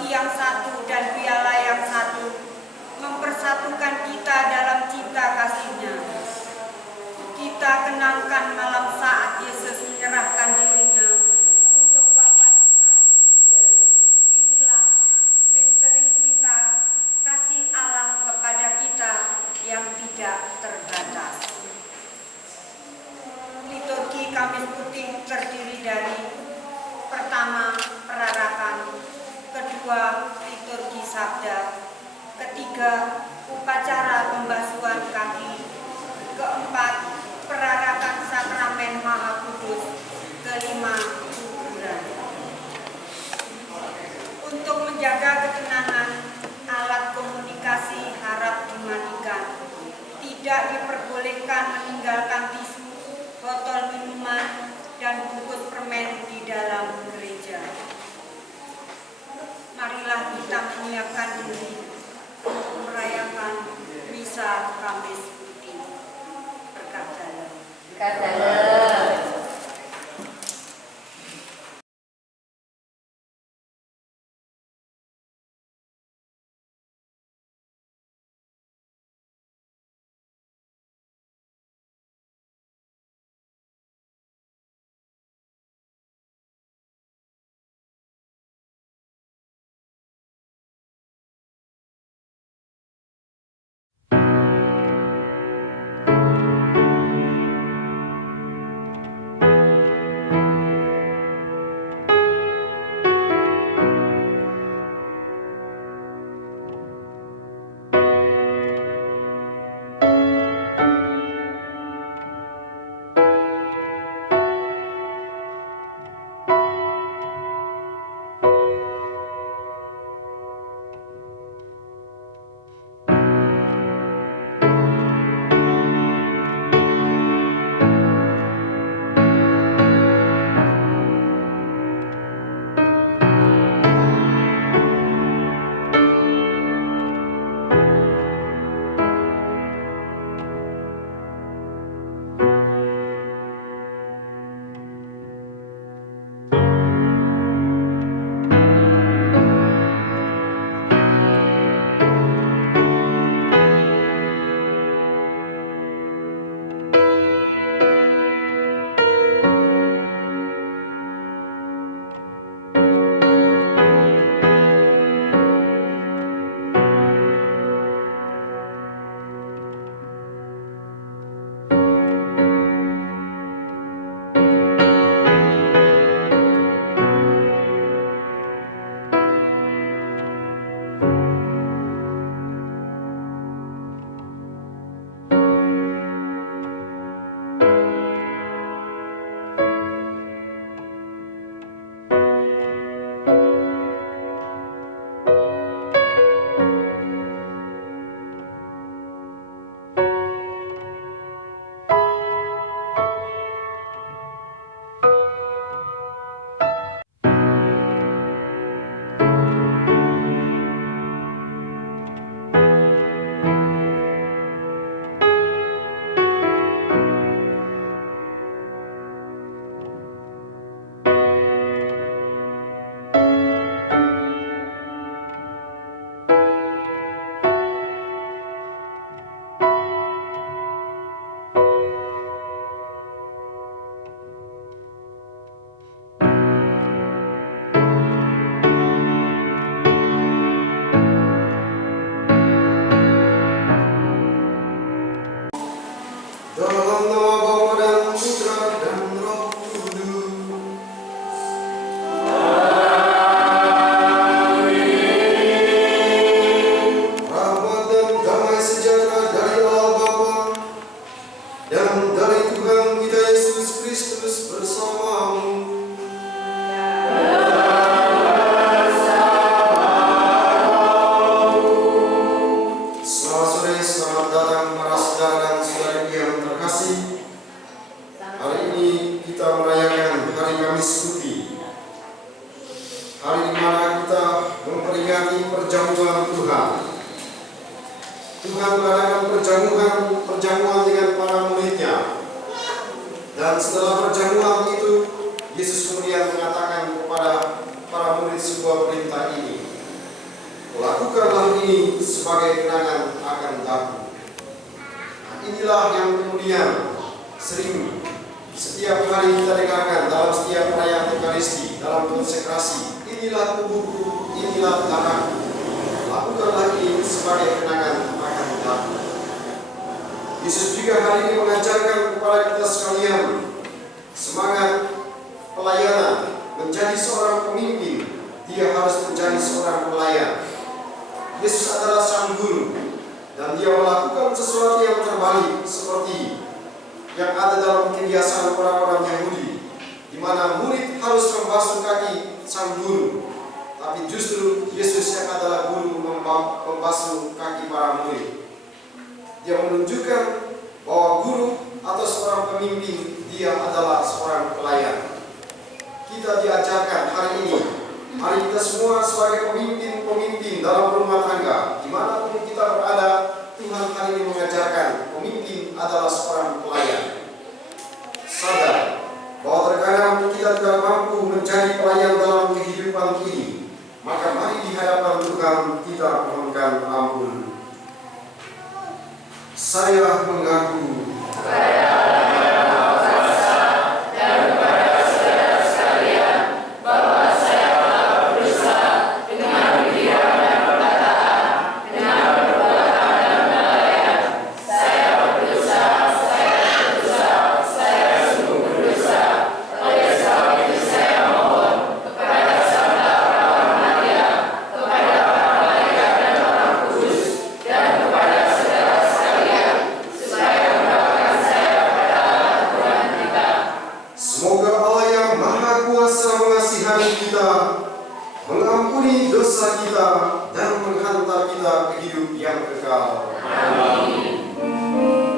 roti yang satu dan piala yang satu, mempersatukan kita dalam cinta kasih-Nya. Kita kenangkan malam saat Yesus menyerahkan diri-Nya untuk Bapa di salib. Inilah misteri cinta kasih Allah kepada kita yang tidak terbatas. Liturgi Kamis Putih terdiri dari pertama, perarakan, kedua, liturgi sabda, ketiga, upacara pembasuhan kaki, keempat, perarakan sakramen Maha Kudus, kelima, kuburan. Untuk menjaga ketenangan, alat komunikasi harap dimatikan. Tidak diperbolehkan meninggalkan tisu, botol minuman, dan bungkus permen di dalam gereja. Marilah kita menyiapkan diri untuk merayakan misa Kamis Putih. Berkat dalam. Berkat dalam. hari di mana kita memperingati perjamuan Tuhan. Tuhan mengadakan perjamuan dengan para murid-Nya. Dan setelah perjamuan itu, Yesus kemudian mengatakan kepada para murid sebuah perintah ini. Lakukanlah ini sebagai kenangan akan aku. Nah, inilah yang kemudian sering setiap hari kita dengarkan dalam setiap perayaan Ekaristi, dalam konsekrasi. Inilah tubuhku, inilah darahku. Lakukanlah ini sebagai kenangan akan aku. Yesus juga hari ini mengajarkan kepada kita sekalian semangat pelayanan, menjadi seorang pemimpin. Dia harus menjadi seorang pelayan. Yesus adalah sang guru dan dia melakukan sesuatu yang terbalik seperti yang ada dalam kebiasaan orang-orang Yahudi, di mana murid harus membasuh kaki sang guru, tapi justru Yesus yang adalah guru membasuh kaki para murid. Dia menunjukkan bahwa guru atau seorang pemimpin dia adalah seorang pelayan. Kita diajarkan hari ini, mari kita semua sebagai pemimpin dalam rumah tangga, dimanapun kita berada, Tuhan hari ini mengajarkan pemimpin adalah seorang pelayan. Sadar bahwa terkadang kita tidak mampu menjadi pelayan dalam kehidupan ini, maka mari di hadapan Tuhan kita mohonkan ampun. Saya mengaku mengampuni dosa kita dan menghantar kita ke hidup yang kekal. Amin. Amin.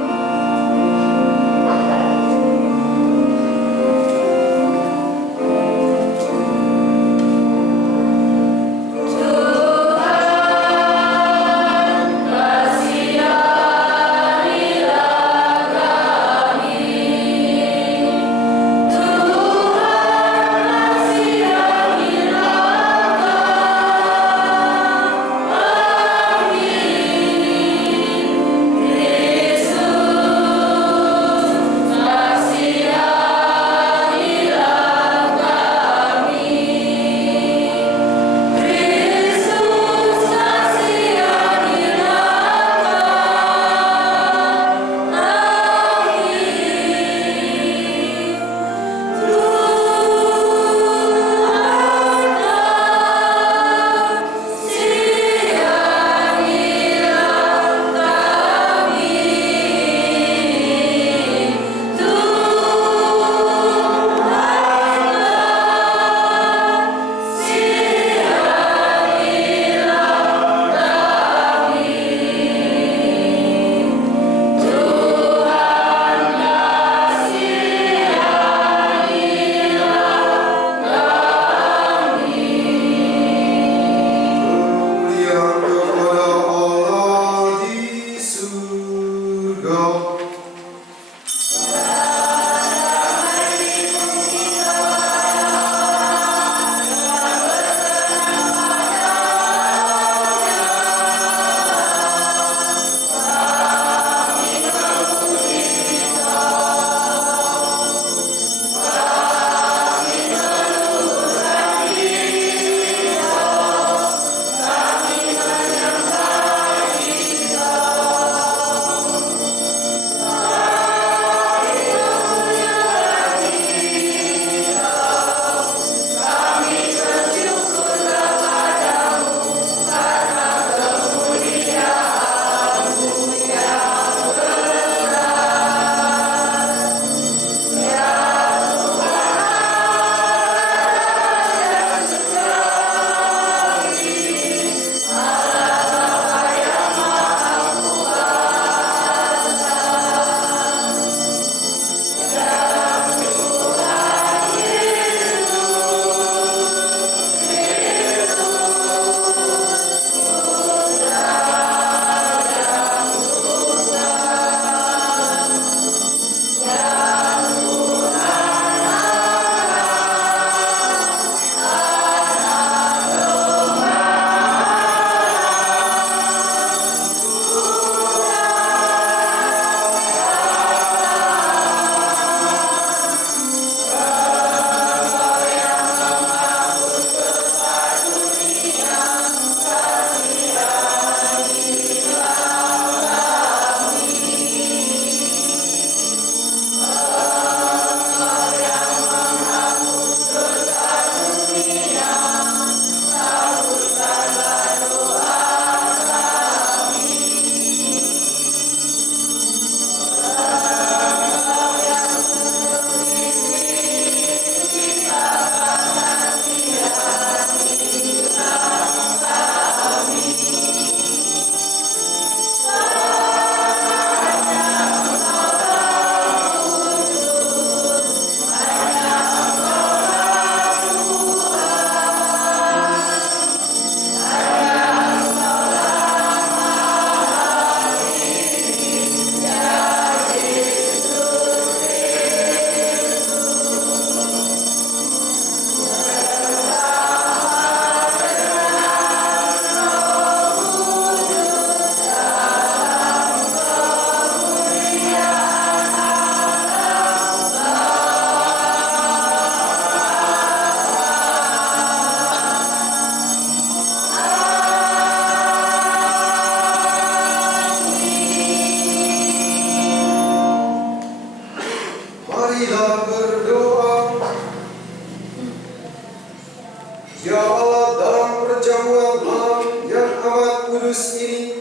kudus ini,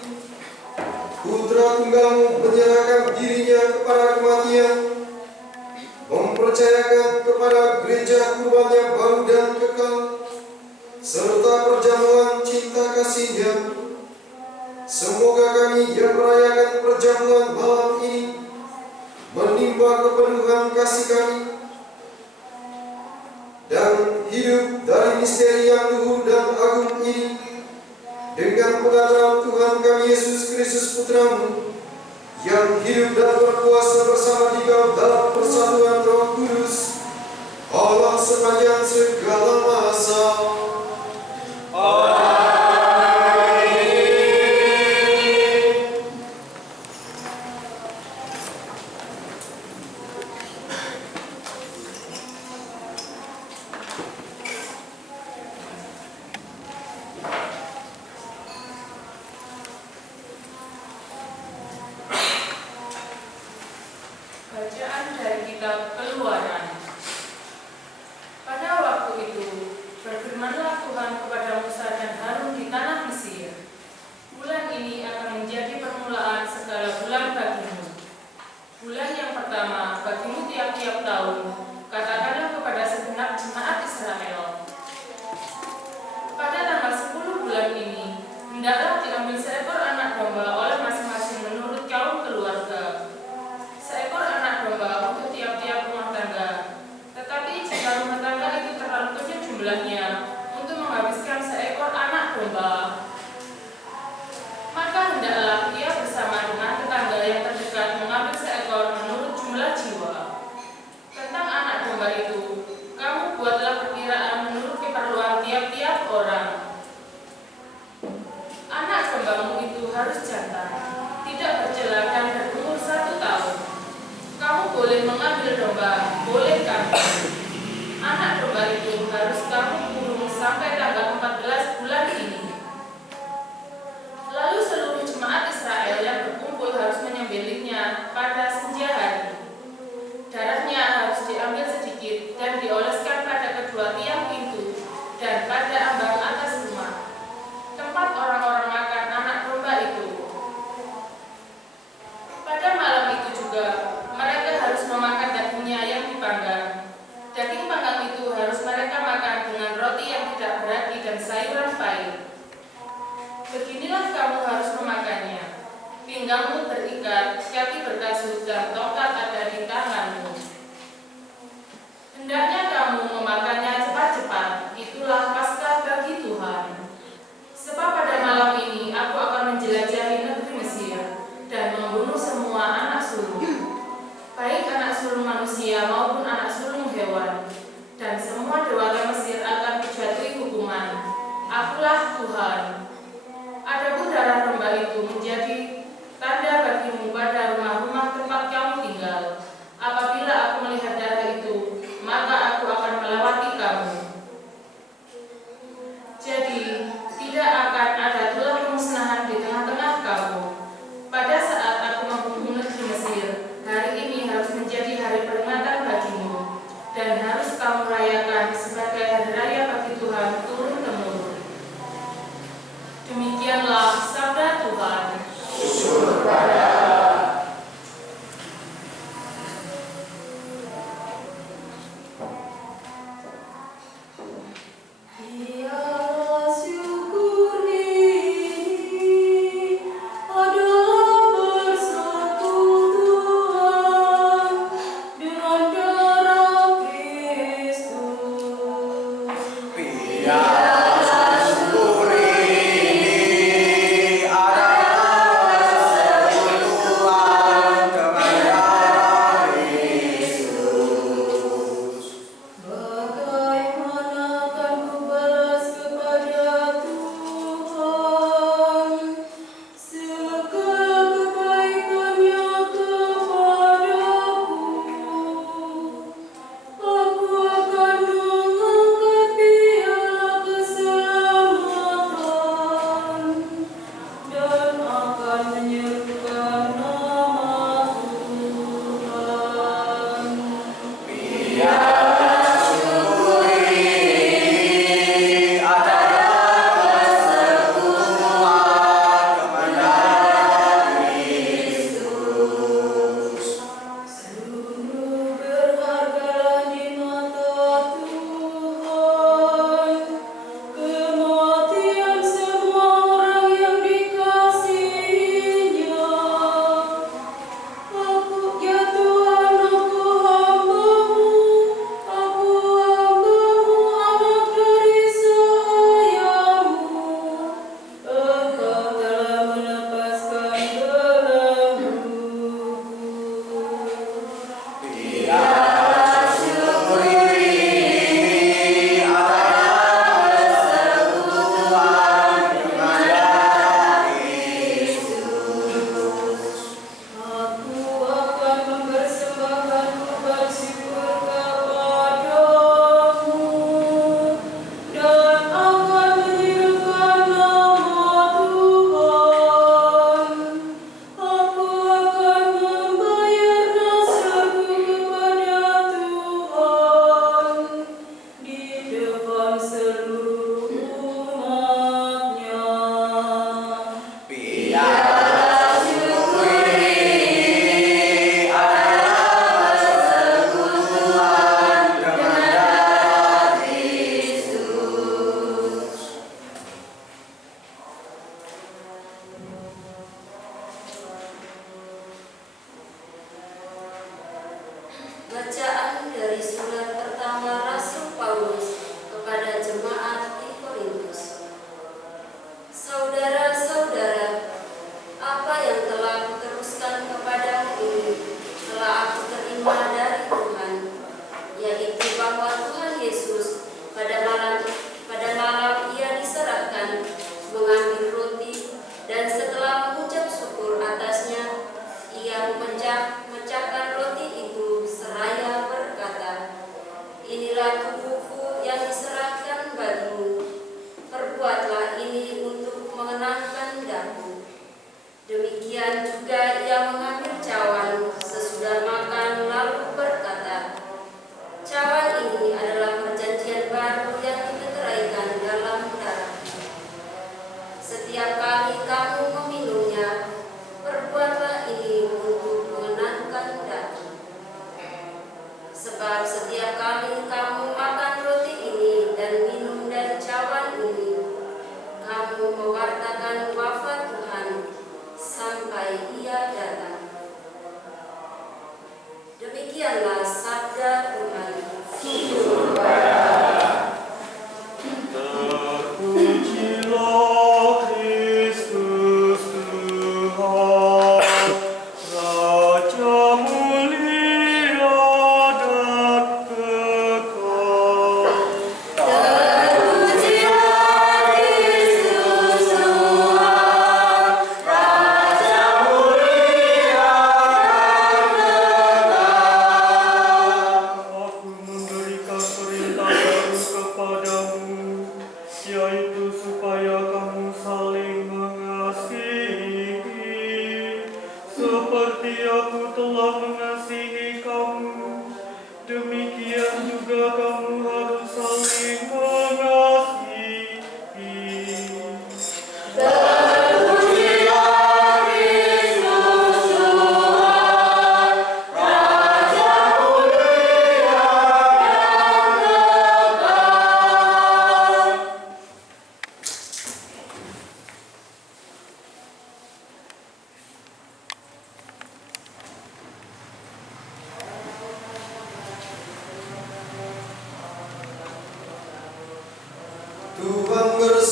Putra Tunggal-Mu menyerahkan dirinya kepada kematian, mempercayakan kepada gereja kurban yang baru dan kekal, serta perjamuan cinta kasih-Nya. Semoga kami yang merayakan perjamuan malam ini menimba kepenuhan kasih kami dan hidup dari misteri yang luhur dan agung ini dengan pengaturan Tuhan kami Yesus Kristus Putra-Mu yang hidup dan berkuasa bersama Dikau dalam persatuan Roh Kudus, Allah sepanjang segala masa. Bacaan dari kitab Keluaran. Pada waktu itu, berfirmanlah Tuhan kepada Musa dan Harun di tanah Mesir. Bulan ini akan menjadi permulaan segala bulan bagimu. Bulan yang pertama bagimu tiap-tiap tahun, katakanlah kepada segenap jemaat Israel. Pada tanggal 10 bulan ini, hendaklah diambil seekor anak domba oleh masing-masing menurut kaum keluarga. Seekor anak domba untuk tiap-tiap rumah tangga. Tetapi jika rumah tangga itu terlalu kecil jumlahnya untuk menghabiskan seekor anak domba, maka hendaklah ia bersama dengan tetangga yang terdekat mengambil seekor menurut jumlah jiwa. Tentang anak domba itu, kamu buatlah perkiraan menurut keperluan tiap-tiap orang. Anak dombamu itu harus jantan, tidak bercela dan berumur 1 tahun. Kamu boleh mengambil domba, boleh kambing. Anak domba itu harus kamu kurung sampai tanggal 14 bulan ini. Lalu seluruh jemaat Israel yang berkumpul harus menyembelihnya pada senja hari. Darahnya harus diambil sedikit dan dioleskan pada kedua tiang pintu dan pada ambang atas rumah, tempat orang-orang makan anak domba itu. Pada malam itu juga, mereka harus memakan dagingnya yang dipanggang. Daging panggang itu harus mereka makan dengan roti yang tidak beragi dan sayuran pahit. Beginilah kamu harus memakannya. Pinggangmu terikat, kaki berkasut, dan tongkat ada di tanganmu. Hendaknya kamu memakannya cepat-cepat. Itulah Paskah bagi Tuhan. Sebab pada malam ini aku akan menjelajahi negeri Mesir dan membunuh semua anak sulung, baik anak sulung manusia maupun anak sulung hewan, dan semua dewata Mesir akan dijatuhi hukuman. Akulah Tuhan. Adapun darah domba itu menjadi tanda bagimu pada rumah-rumah tempat kamu tinggal.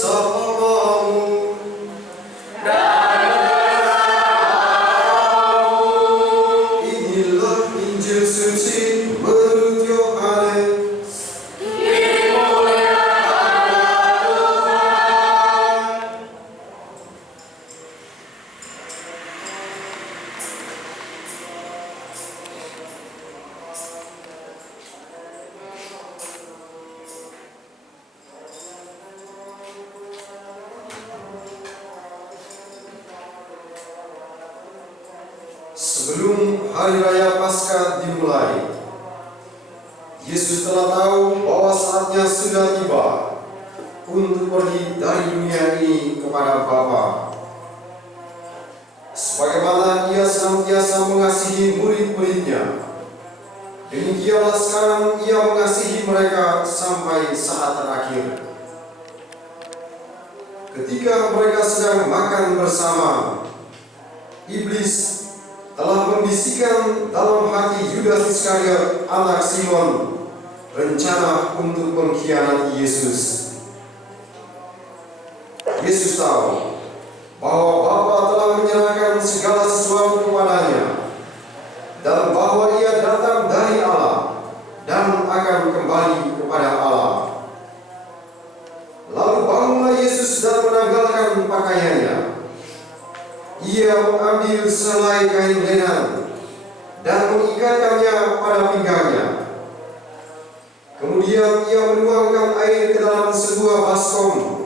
bersamamu. Inilah Injil suci menurut Yohanes. Sebelum hari raya Paskah dimulai, Yesus telah tahu bahwa saatnya sudah tiba untuk pergi dari dunia ini kepada Bapa. Sebagaimana Ia senantiasa mengasihi murid-muridnya, demikianlah sekarang Ia mengasihi mereka sampai saat terakhir. Ketika mereka sedang makan bersama, iblis telah membisikkan dalam hati Yudas Iskariot, anak Simon, rencana untuk mengkhianati Yesus. Yesus tahu bahwa Bapa telah menyerahkan segala sesuatu kepadanya dan bahwa Ia datang dari Allah dan akan kembali kepada Allah. Lalu bangunlah Yesus dan menanggalkan pakaiannya. Ia mengambil selai kain lenan dan mengikatkannya pada pinggangnya. Kemudian Ia menuangkan air ke dalam sebuah baskom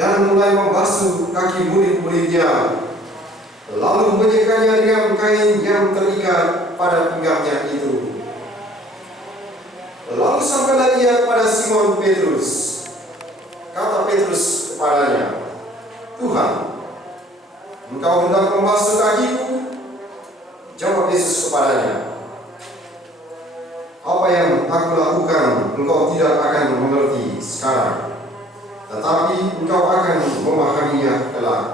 dan mulai membasuh kaki murid-muridnya, lalu menyekanya dengan kain yang terikat pada pinggangnya itu. Lalu sampailah Ia kepada Simon Petrus. Kata Petrus kepadanya, "Tuhan, Engkau hendak membasuh kakiku?" Jawab Yesus kepadanya, "Apa yang Aku lakukan engkau tidak akan mengerti sekarang, tetapi engkau akan memahaminya kelak."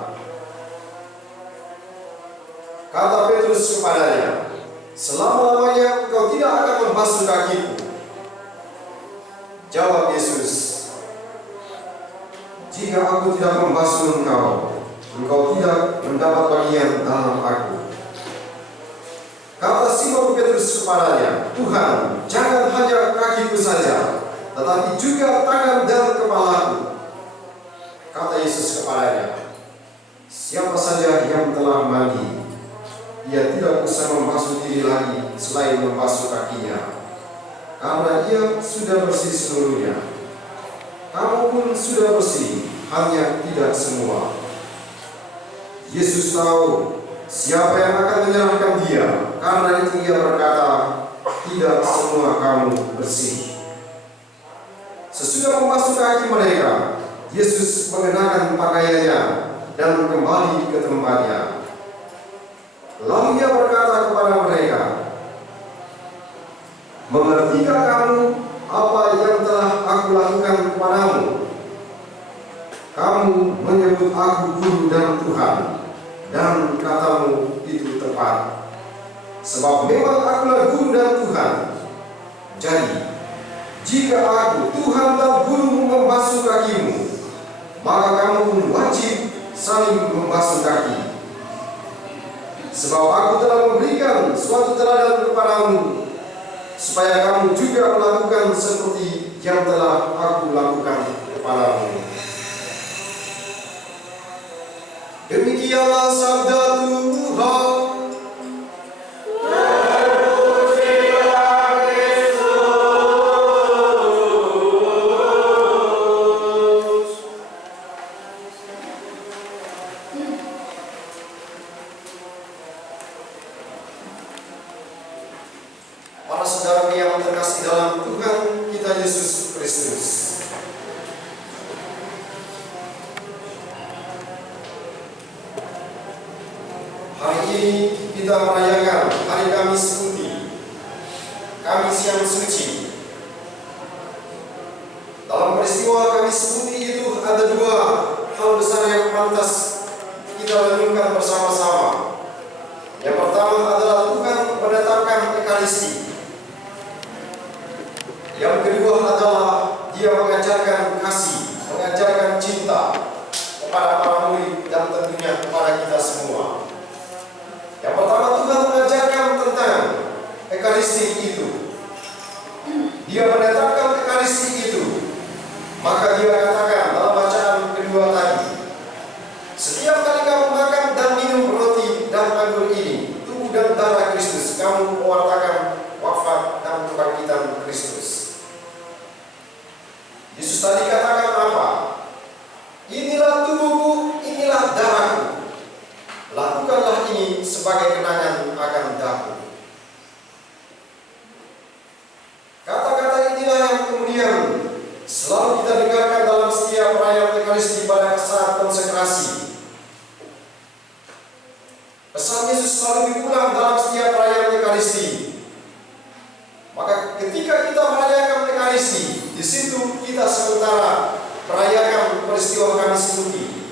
Kata Petrus kepadanya, "Selama-lamanya engkau tidak akan membasuh kakiku." Jawab Yesus, "Jika Aku tidak membasuh engkau tidak mendapat bagian dalam Aku." Kata Simon Petrus kepadanya, "Tuhan, jangan hanya kakiku saja, tetapi juga tangan dan kepalaku." Kata Yesus kepadanya, "Siapa saja yang telah mandi, ia tidak usah membasuh diri lagi selain membasuh kakinya, karena ia sudah bersih seluruhnya. Kamu pun sudah bersih, hanya tidak semua." Yesus tahu siapa yang akan menyerahkan Dia, karena itu Ia berkata, "Tidak semua kamu bersih." Sesudah membasuh kaki mereka, Yesus mengenakan pakaiannya dan kembali ke tempatnya. Lalu Ia berkata kepada mereka, "Mengertikah kamu apa yang telah Aku lakukan kepadamu? Kamu menyebut Aku Guru dan Tuhan, dan katamu itu tepat. Sebab memang Akulah Guru dan Tuhan. Jadi, jika Aku, Tuhan dan Guru, membasuh kakimu, maka kamu pun wajib saling membasuh kaki. Sebab Aku telah memberikan suatu teladan kepadamu, supaya kamu juga melakukan seperti yang telah Aku lakukan kepadamu." Demikianlah sabda Tuhan. Para saudara yang terkasih dalam Tuhan kita Yesus Kristus, hari ini kita merayakan Hari Kamis Putih, Kamis yang suci. Dalam peristiwa Kamis Putih itu ada dua hal besar yang pantas kita renungkan bersama-sama. Yang pertama adalah Tuhan menetapkan Ekaristi. Yang kedua adalah Dia mengajarkan kasih, mengajarkan kepada para murid dan tentunya kepada kita semua. Yang pertama, Tuhan mengajarkan tentang Ekaristi itu. Dia menetapkan Ekaristi itu. Maka dia katakan dalam bacaan kedua tadi, setiap kali kamu makan dan minum roti dan anggur ini, tubuh dan darah Kristus, kamu mewartakan wafat dan kebangkitan Kristus. Yesus tadi katakan apa? Inilah tubuhku, inilah darahku. Lakukanlah ini sebagai kenangan akan daku. Kata-kata inilah yang kemudian selalu kita dengarkan dalam setiap perayaan Ekaristi pada saat konsekrasi. Pesan Yesus selalu diulang dalam setiap perayaan Ekaristi. Maka ketika kita merayakan Ekaristi, di situ kita sementara merayakan peristiwa Kamis Putih,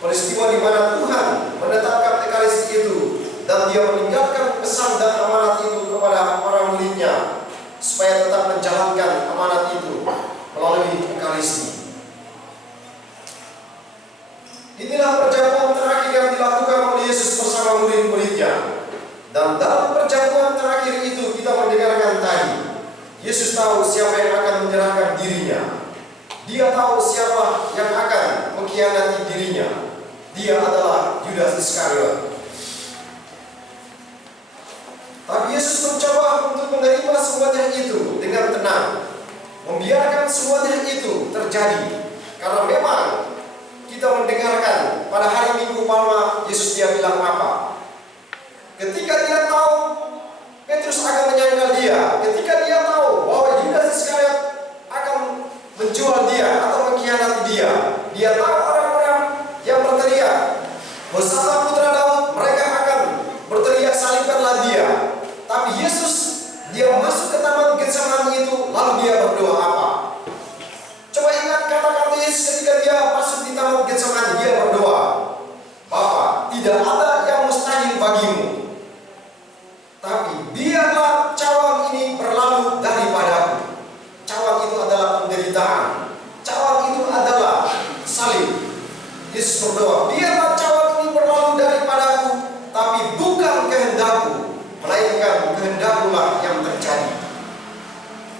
peristiwa di mana Tuhan menetapkan Ekaristi itu dan Dia meninggalkan pesan dan amanat itu kepada para muridnya supaya tetap menjalankan amanat itu melalui Ekaristi. Inilah perjamuan terakhir yang dilakukan oleh Yesus bersama murid-muridnya. Dan dalam perjamuan terakhir itu kita mendengarkan tadi, Yesus tahu siapa yang akan menyerahkan dirinya. Dia tahu siapa yang akan mengkhianati dirinya. Dia adalah Yudas Iskariot. Tapi Yesus mencoba untuk menerima semuanya itu dengan tenang, membiarkan semuanya itu terjadi. Karena memang kita mendengarkan pada hari Minggu Palma, Yesus dia bilang apa? Ketika dia tahu Petrus akan menyangkal dia, ketika dia tahu bahwa Yudas Iskariot akan menjual dia atau mengkhianati dia, dia tahu orang-orang yang berteriak, "Hosana putra Daud," mereka akan berteriak, "Salibkanlah dia." Tapi Yesus, dia masuk ke taman Getsemani itu, lalu dia berdoa apa? Coba ingat kata-kata Yesus ketika dia masuk di taman Getsemani, dia berdoa, "Bapa, tidak ada yang mustahil bagimu, tapi biarlah cawang ini berlalu daripadaku." Cawang itu adalah penderitaan, cawang itu adalah salib. Yesus berdoa, "Biarlah cawang ini berlalu daripadaku, tapi bukan kehendakku, melainkan kehendakmu-lah yang terjadi."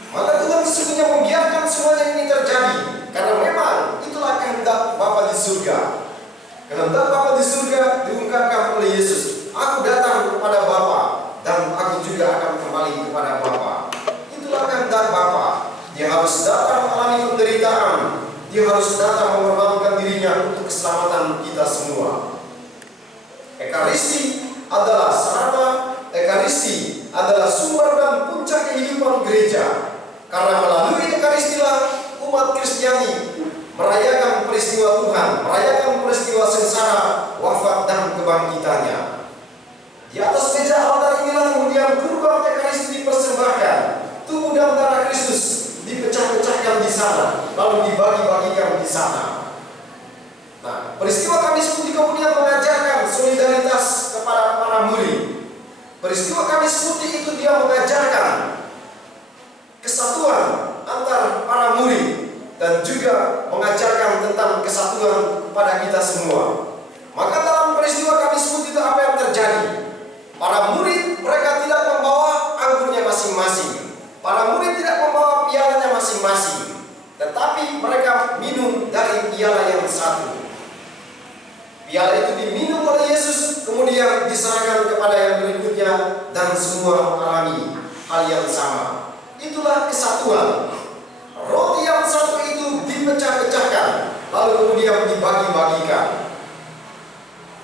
Maka Tuhan sesungguhnya membiarkan semuanya ini terjadi, karena memang itulah kehendak Bapa di surga. Kehendak Bapa di surga diungkapkan oleh Yesus. "Aku datang kepada Bapa, dan aku juga akan kembali kepada Bapa." Itulah kehendak Bapa. Dia harus datang alami penderitaan. Dia harus datang mengorbankan dirinya untuk keselamatan kita semua. Ekaristi adalah sarana, Ekaristi adalah sumber dan puncak kehidupan gereja. Karena melalui Ekaristilah umat Kristiani merayakan peristiwa Tuhan, merayakan peristiwa sengsara, wafat dan kebangkitannya. Di atas meja altar inilah kemudian kurban Ekaristi dipersembahkan. Tubuh dan darah Kristus dipecah-pecahkan di sana, lalu dibagi-bagikan di sana. Nah, peristiwa Kamis Putih kemudian mengajarkan solidaritas kepada para murid. Peristiwa Kamis Putih itu dia mengajarkan kesatuan antar para murid dan juga mengajarkan tentang kesatuan kepada kita semua. Maka dalam peristiwa Kamis Putih itu apa yang terjadi? Para murid mereka tidak membawa anggurnya masing-masing. Para murid tidak membawa pialanya masing-masing, tetapi mereka minum dari piala yang satu. Piala itu diminum oleh Yesus, kemudian diserahkan kepada yang berikutnya, dan semua mengalami hal yang sama. Itulah kesatuan. Roti yang satu itu dipecah-pecahkan, lalu kemudian dibagi-bagikan.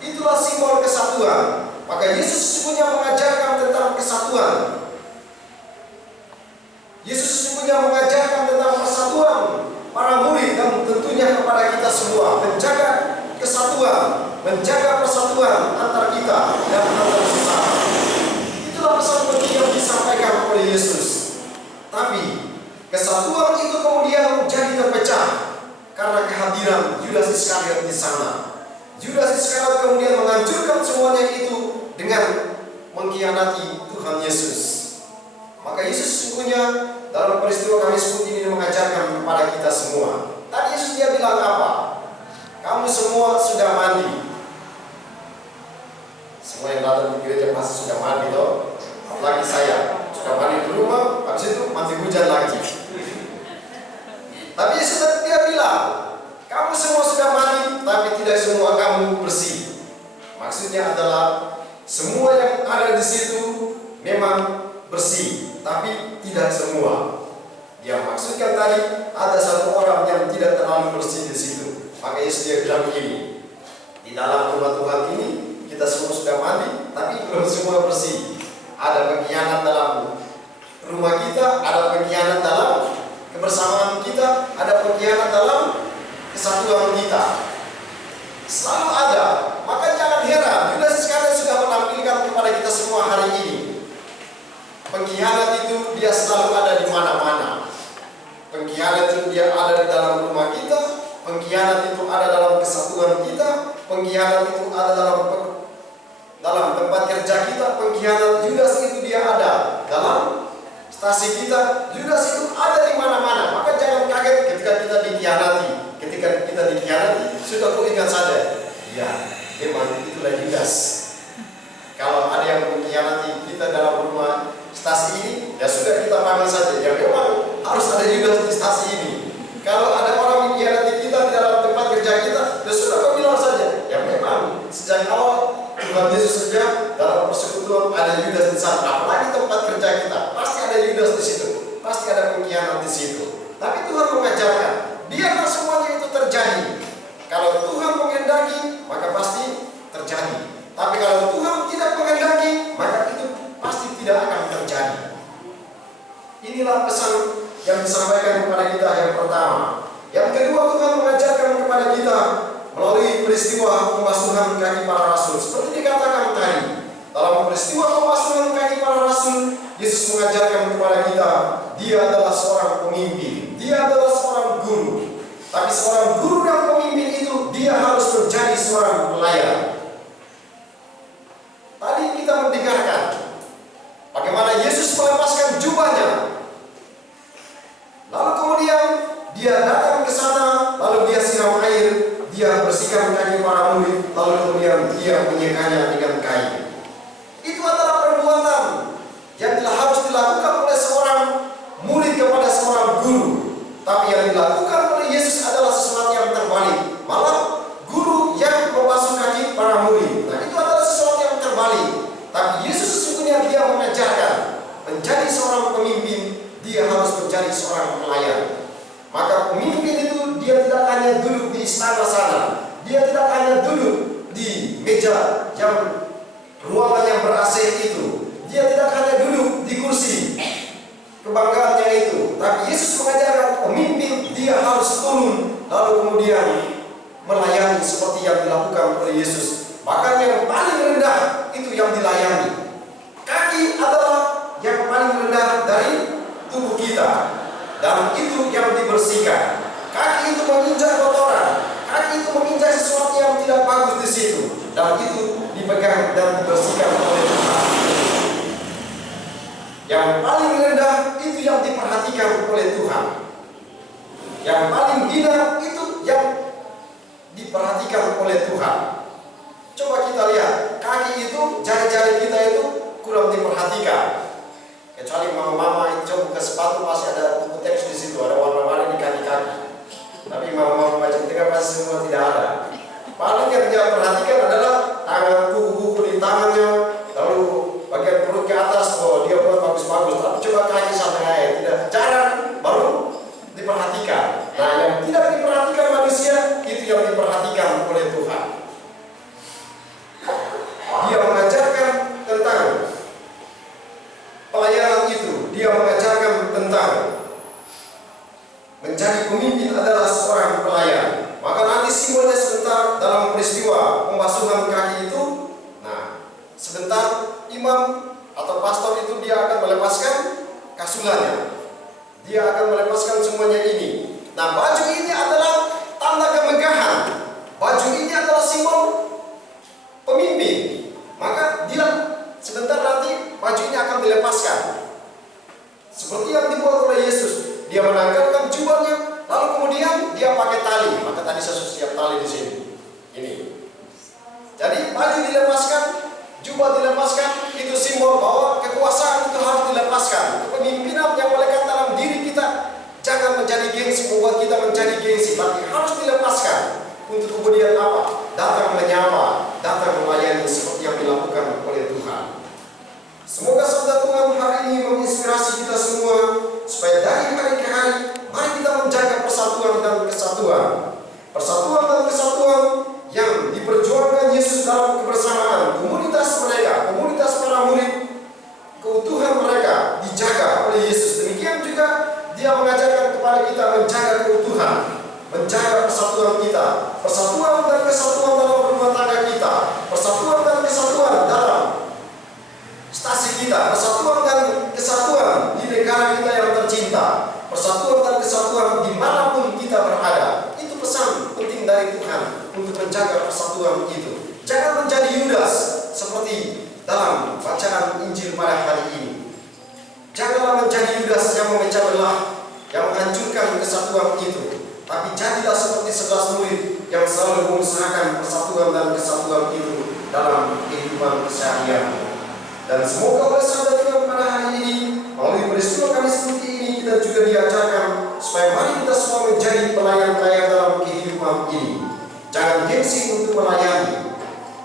Itulah simbol kesatuan. Maka Yesus sesungguhnya mengajarkan tentang kesatuan. Yesus sesungguhnya mengajarkan tentang persatuan para murid dan tentunya kepada kita semua, menjaga kesatuan, menjaga persatuan antar kita dan antar sesama. Itulah pesan penting yang disampaikan oleh Yesus. Tapi kesatuan itu kemudian menjadi terpecah karena kehadiran Yudas Iskariot di sana. Yudas Iskariot kemudian menghancurkan semuanya itu dengan mengkhianati Tuhan Yesus. Maka Yesus sesungguhnya dalam peristiwa Kamis Putih ini mengajarkan kepada kita semua. Tadi Yesus dia bilang apa? Kamu semua masih sudah mandi toh. Apalagi saya sudah mandi di rumah, habis itu mandi hujan lagi. Tapi Yesus dia bilang, kamu semua sudah mandi, tapi tidak semua kamu bersih. Maksudnya adalah semua yang ada di situ memang bersih, tapi tidak semua. Dia maksudkan tadi ada satu orang yang tidak terlalu bersih di situ. Maka Yesus dia bilang begini, di dalam rumah Tuhan ini kita semua sudah mandi, tapi belum semua bersih. Ada pengkhianat dalam rumah kita, ada pengkhianat dalam kebersamaan kita, ada pengkhianat dalam kesatuan kita. Selalu ada. Maka jangan heran, Yudas Iskariot sudah menampilkan kepada kita semua hari ini. Pengkhianat itu dia selalu ada di mana-mana. Pengkhianat itu dia ada di dalam rumah kita, pengkhianat itu ada dalam kesatuan kita, pengkhianat itu ada dalam tempat kerja kita, pengkhianat Yudas itu dia ada dalam stasi kita. Yudas itu ada di mana-mana. Maka jangan kaget ketika kita dikhianati. Ketika kita dikhianati, sudah kau ingat saja, ya memang itulah Yudas. Kalau ada yang mengkhianati kita dalam rumah stasi ini, ya sudah kita panggil saja. Ya memang harus ada Yudas di stasi ini. Kalau ada orang mengkhianati kita di dalam tempat kerja kita, ya sudah kau bilang saja. Ya memang sejak awal Tuhan Yesus saja dalam persekutuan ada Yudas di sana. Apalagi tempat kerja kita, pasti ada Yudas di situ. Pasti ada pengkhianat di situ. Tapi Tuhan mengajarkan, biarlah semuanya itu terjadi. Kalau Tuhan menghendaki, maka pasti terjadi. Tapi kalau Tuhan tidak menghendaki, maka itu pasti tidak akan terjadi. Inilah pesan yang disampaikan kepada kita yang pertama. Yang kedua, Tuhan mengajarkan kepada kita melalui peristiwa pembasuhan kaki para rasul. Seperti dikatakan tadi, dalam peristiwa pembasuhan kaki para rasul, Yesus mengajarkan kepada kita, dia adalah seorang pemimpin, dia adalah seorang guru. Tapi seorang guru dan pemimpin itu, dia harus menjadi seorang pelayan. Tadi kita mendengarkan bagaimana Yesus melepaskan jubahnya. Lalu kemudian dia datang ke sana, lalu dia siram air, dia bersihkan kaki para murid, lalu kemudian dia menyekanya dengan kain. Itu adalah perbuatan yang harus dilakukan oleh seorang murid kepada seorang guru. Tapi yang dilakukan oleh Yesus adalah sesuatu yang terbalik. Malah guru yang membasuh kaki para murid. Nah, itu adalah sesuatu yang terbalik. Tapi Yesus sesungguhnya dia mengajarkan, menjadi seorang pemimpin, dia harus menjadi seorang pelayan. Maka pemimpin itu dia tidak hanya duduk di istana sana, dia tidak hanya duduk di meja yang ruangan yang ber-AC itu, dia tidak hanya duduk di kursi kebanggaannya itu. Tapi Yesus mengajarkan pemimpin dia harus turun, lalu kemudian melayani seperti yang dilakukan oleh Yesus. Bahkan yang paling rendah itu yang dilayani. Kaki adalah yang paling rendah dari tubuh kita, dan itu yang dibersihkan. Kaki itu menginjak kotoran, kaki itu menginjak sesuatu yang tidak bagus di situ, dan itu dipegang dan dibersihkan oleh Tuhan. Yang paling rendah itu yang diperhatikan oleh Tuhan. Yang paling hina itu yang diperhatikan oleh Tuhan. Coba kita lihat, kaki itu, jari-jari kita itu kurang diperhatikan. Kecuali mama-mama itu coba buka sepatu masih ada buku teks di situ, ada warna-warni di kaki-kaki. Tapi mama-mama baca tengah pasti semua tidak ada. Paling yang dia perhatikan adalah tangan, buku-buku di tangannya, lalu bagian perut ke atas, oh dia buat bagus-bagus. Tapi coba kaki sampai air, tidak jarang baru diperhatikan. Nah, yang tidak diperhatikan manusia itu yang diperhatikan oleh Tuhan. Dia mengajarkan tentang pelayanan itu, dia mengajarkan tentang menjadi pemimpin adalah seorang pelayan. Maka nanti simbolnya sebentar dalam peristiwa pembasuhan kaki itu, nah sebentar imam atau pastor itu dia akan melepaskan kasulannya, dia akan melepaskan semuanya ini. Nah, baju ini adalah tanda kemegahan, baju ini adalah simbol pemimpin. Maka dia sebentar nanti baju ini akan dilepaskan, seperti yang dibuat oleh Yesus. Dia menanggalkan jubahnya, lalu kemudian dia pakai tali. Maka tadi saya siap tali di sini. Ini. Jadi baju dilepaskan, jubah dilepaskan, lepaskan. Kepemimpinan yang melekat dalam diri kita jangan menjadi gengsi, membuat kita menjadi gengsi, tapi harus dilepaskan. Untuk kemudian apa? Datang menyapa, datang melayani seperti yang dilakukan oleh Tuhan. Semoga sabda Tuhan hari ini menginspirasi kita semua, supaya dari hari ke hari, mari kita menjaga persatuan dan kesatuan. Persatuan dan kesatuan yang diperjuangkan Yesus dalam kebersamaan komunitas mereka, komunitas para murid, keutuhan mereka dijaga oleh Yesus. Demikian juga Dia mengajarkan kepada kita menjaga keutuhan, menjaga persatuan kita, persatuan dan kesatuan dalam rumah tangga kita, persatuan dan kesatuan dalam stasi kita, persatuan dan kesatuan di negara kita yang tercinta, persatuan dan kesatuan dimanapun kita berada. Itu pesan penting dari Tuhan untuk menjaga persatuan itu. Jangan menjadi Yudas seperti dalam bacaan Injil pada hari ini. Janganlah menjadi Yudas yang memecah belah, yang menghancurkan kesatuan itu. Tapi jadilah seperti 11 murid yang selalu mengusahakan persatuan dan kesatuan itu dalam kehidupan keseharian. Dan semoga oleh sabda Tuhan pada hari ini, melalui peristiwa kami seperti ini, kita juga diajarkan supaya mari kita semua menjadi pelayan-pelayan dalam kehidupan ini. Jangan gengsi untuk melayani,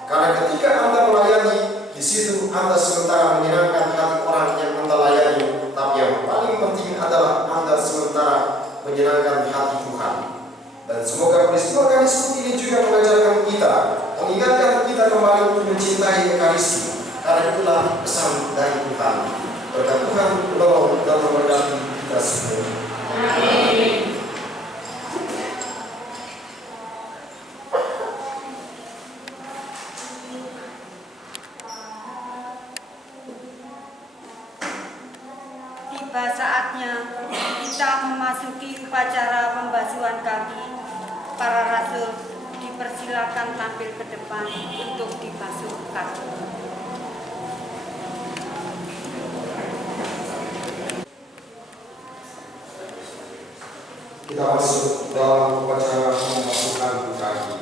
karena ketika Anda melayani, di situ Anda sementara menyenangkan hati orang yang Anda layani, tapi yang paling penting adalah Anda sementara menyenangkan hati Tuhan. Dan semoga peristiwa kami seperti ini juga mengajarkan kita, mengingatkan kita kembali untuk mencintai Ekaristi. Karena itulah pesan dari Tuhan. Berkat Tuhan menolong dan memberkati kita semua. Amin. Tiba saatnya kita memasuki upacara pembasuhan kaki. Para rasul dipersilakan tampil ke depan untuk dibasuh kaki. Kita masuk dalam upacara pembasuhan kaki.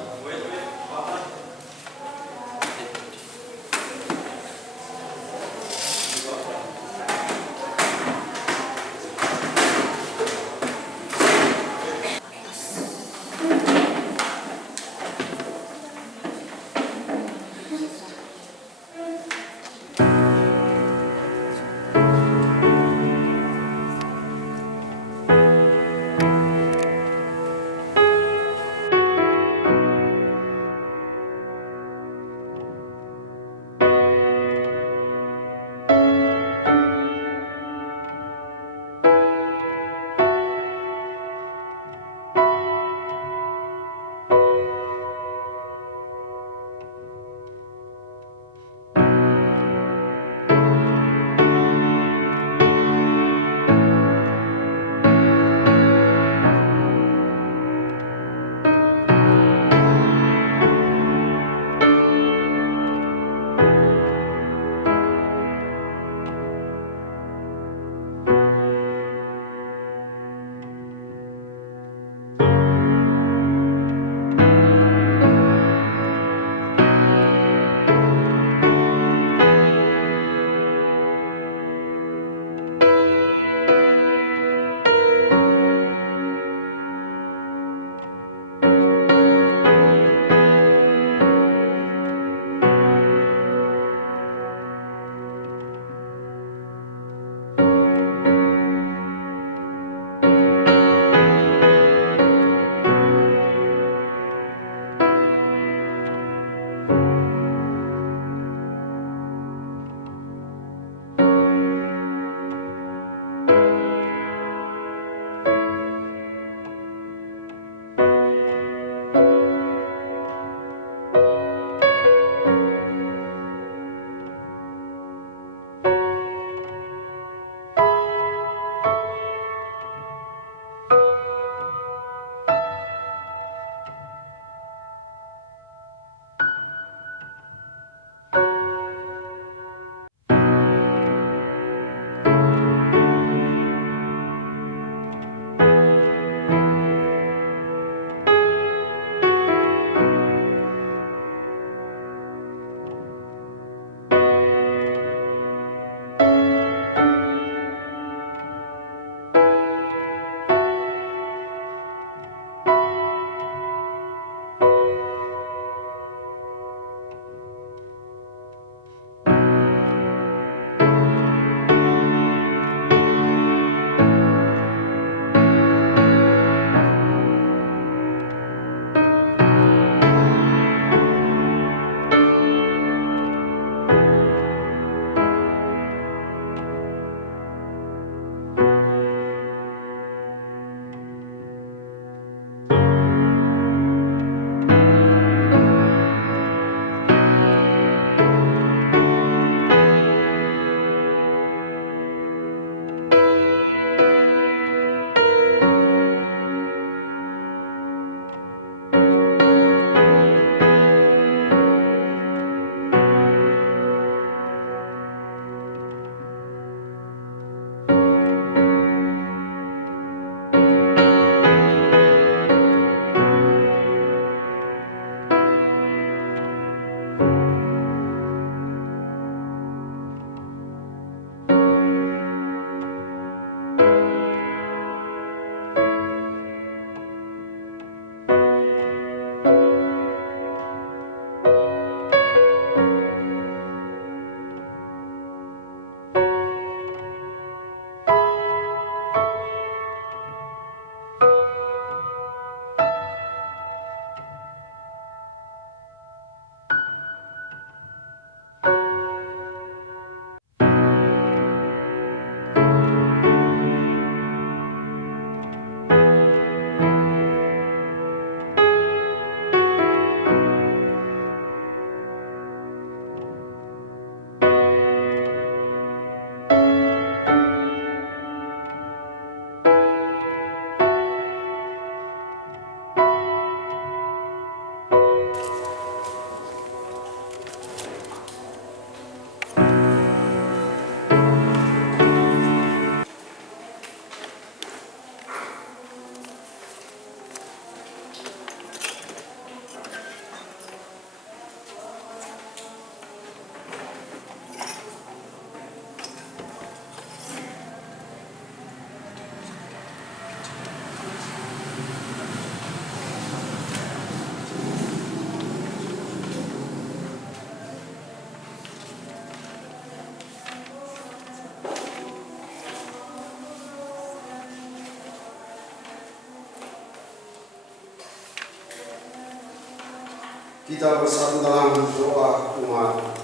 Kita bersatu dalam doa umat.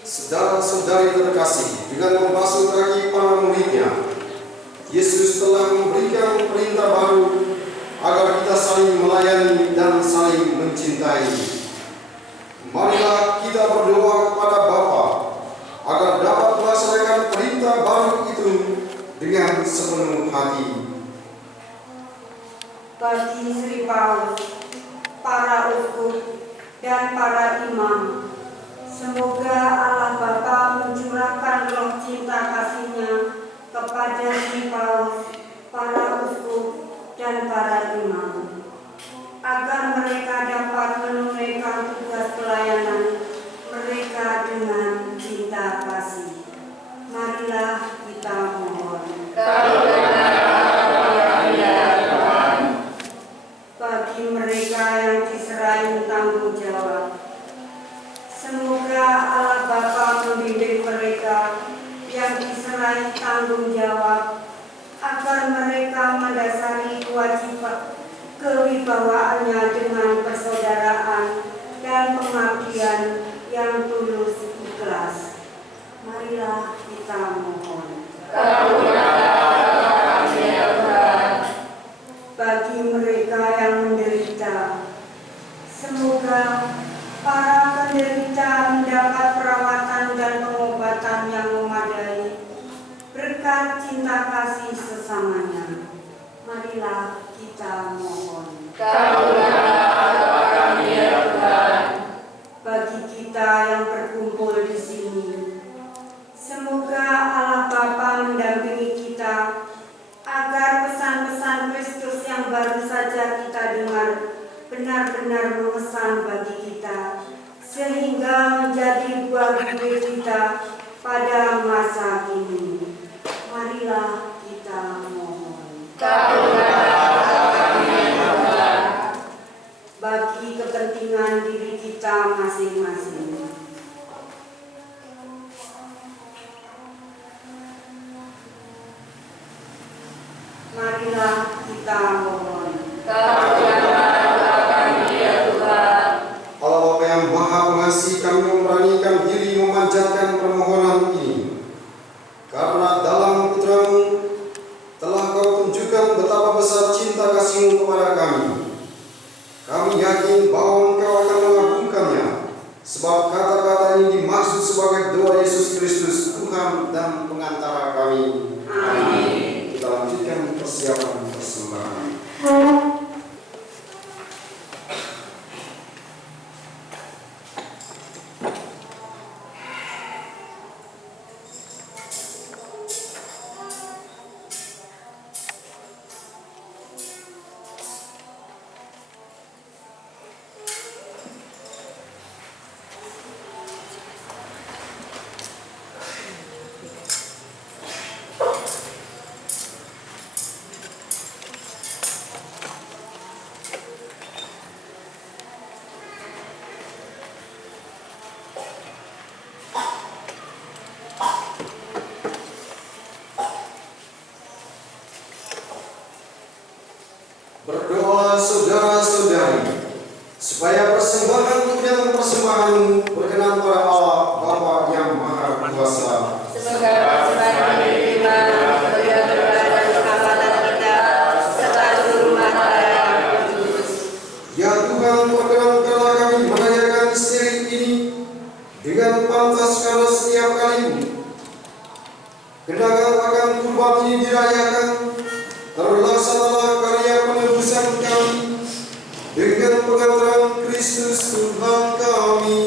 Saudara-saudari terkasih, dengan membasuh kaki para muridnya, Yesus telah memberikan perintah baru agar kita saling melayani dan saling mencintai. Marilah kita berdoa kepada Bapa agar dapat melaksanakan perintah baru itu dengan sepenuh hati. Bagi Sri Paus, para uskup, dan para imam, semoga Allah Bapa mencurahkan roh cinta kasih-Nya kepada Sri Paus, para uskup, dan para imam, agar mereka dapat menunaikan tugas pelayanan mereka dengan cinta kasih. Marilah kita mohon. Bagi mereka yang diserahi tanggung jawab, semoga Allah Bapa membimbing mereka yang diserahi tanggung jawab agar mereka mendasari kewajiban kewibawaannya dengan persaudaraan dan pengabdian yang tulus ikhlas. Marilah kita mohon. Bagi mereka yang menderita, semoga para penderita mendapat perawatan dan pengobatan yang memadai berkat cinta kasih sesamanya. Marilah kita mohon. Bagi kita yang berkumpul di sini, semoga Allah Bapa mendampingi kita agar pesan-pesan Kristus yang baru saja kita dengar benar-benar memesan bagi kita, sehingga menjadi buah bibir kita pada masa kini. Marilah kita mohon. Bagi kepentingan diri kita masing-masing, marilah kita mohon. Allah Bapa yang Maha Pengasih, kami memberanikan diri memanjatkan permohonan ini, karena dalam Putra-Mu telah Kau tunjukkan betapa besar cinta kasih-Mu kepada kami. Kami yakin bahwa Engkau akan mengabulkannya, sebab kata-kata ini dimaksud sebagai doa Yesus Kristus, Tuhan dan pengantara kami. Amin. Kita lanjutkan persiapan persembahan. Berdoa saudara-saudari, supaya persembahan dan persembahan berkenan pada Allah Bapa yang Maha Kuasa. Semoga persembahan diterima beliau dan keselamatan kita serta seluruh umat Allah yang kudus. Ya Tuhan, perkenankanlah kami merayakan misteri ini dengan pantas, karena setiap kali kenangan akan kurban ini dirayakan, terlaksanalah karya penebusan kami dengan pengantaran Kristus Tuhan kami.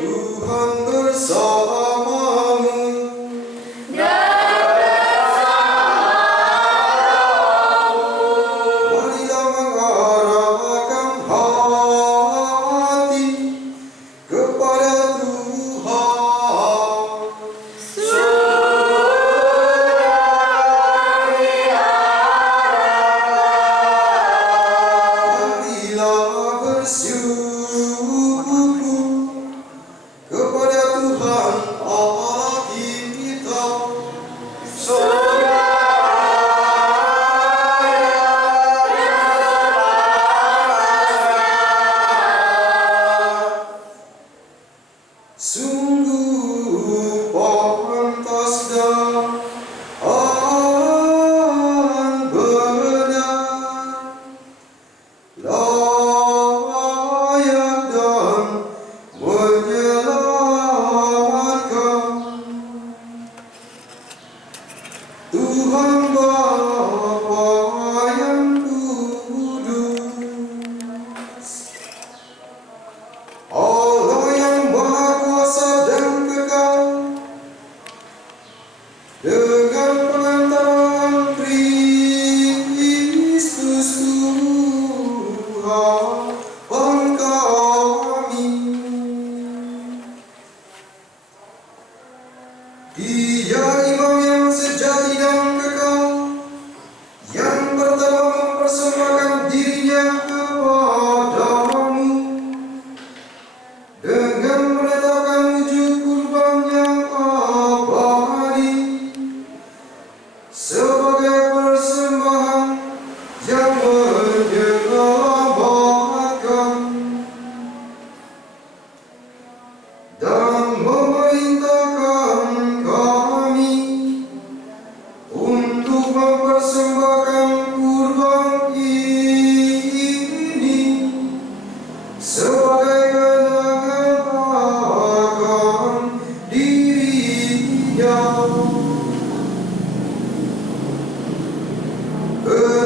Tuhan bersamamu. Marilah mengarahkan hati kepada Tuhan.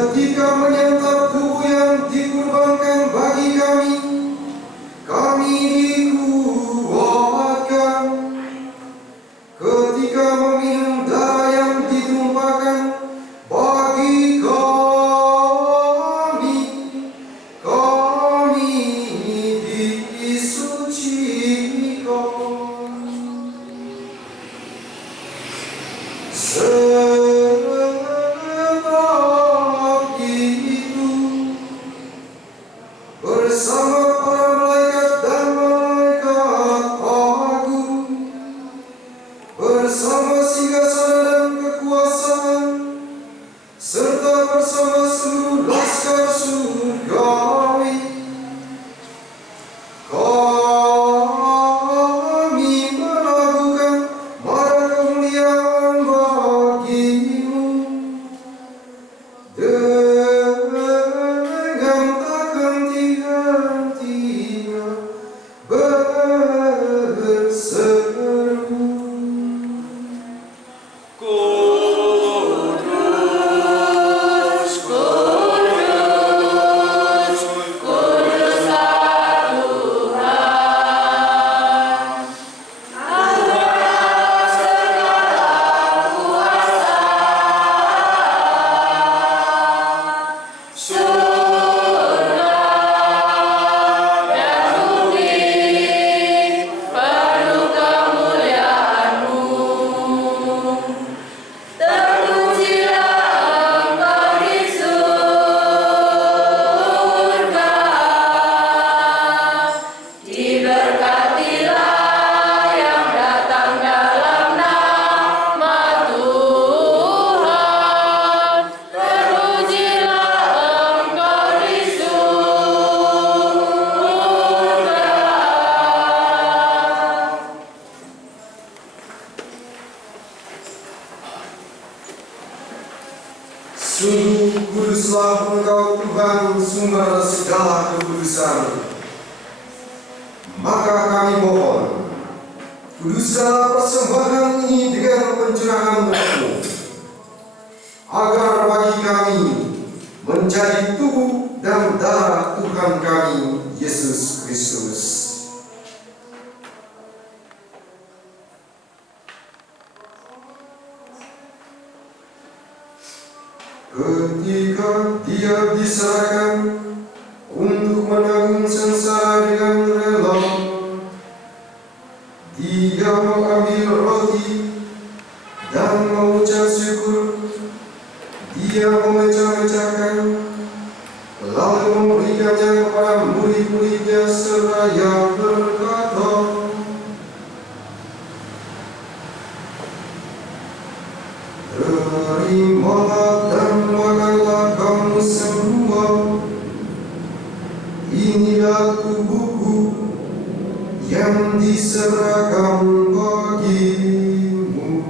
Ketika menyantap tubuh yang dikurbankan bagi kami, kami dikuatkan. Ketika meminum darah yang ditumpahkan bagi kami disucikan. Sebab itu, bersama para malaikat dan malaikat agung, bersama singgasana dan kekuasaan, serta bersama seluruh laskar surgawi, kami melakukan mara kemuliaan bagimu dengan tak henti-hentinya berseru. Sungguh kuduslah Engkau Tuhan, sumber segala kekudusan. Maka kami mohon, kuduskanlah persembahan ini dengan pencurahan-Mu, agar bagi kami menjadi tubuh dan darah Tuhan kami, Yesus Kristus. Ketika Dia diserahkan untuk menanggung sengsara dengan rela, Dia mengambil roti dan mengucap syukur. Dia memecah-mecahkan, lalu memberikannya kepada murid-muridnya seraya berkata, "Terimalah dan makanlah kamu semua. Inilah tubuhku yang diserahkan bagimu."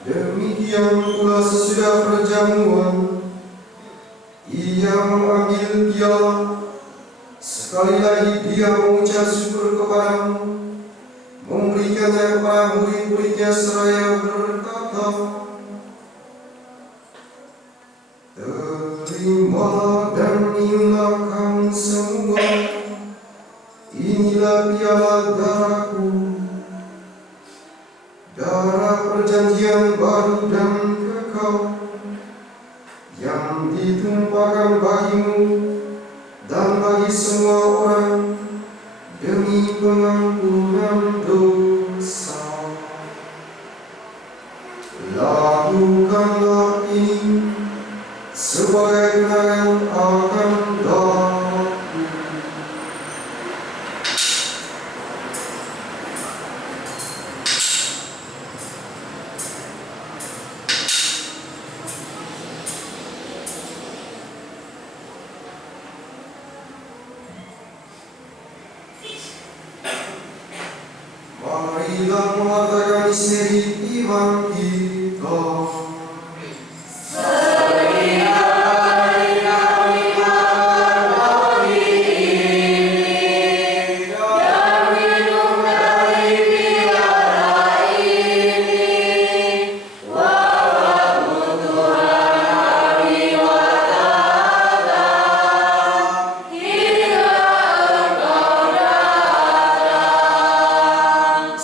Demikian pula sesudah perjamuan, Ia mengambil piala. Sekali lagi Dia mengucap syukur kepadamu, memberikannya kepada murid-muridnya seraya berkata, "Terimalah dan minumlah kamu semua. Inilah piala darahku, darah perjanjian baru dan kekal, yang ditumpahkan bagimu dan bagi semua orang demi pengampunan dosa. Lakukanlah ini sebagai kenangan akan aku." Marilah mengatakan sendiri iman kita.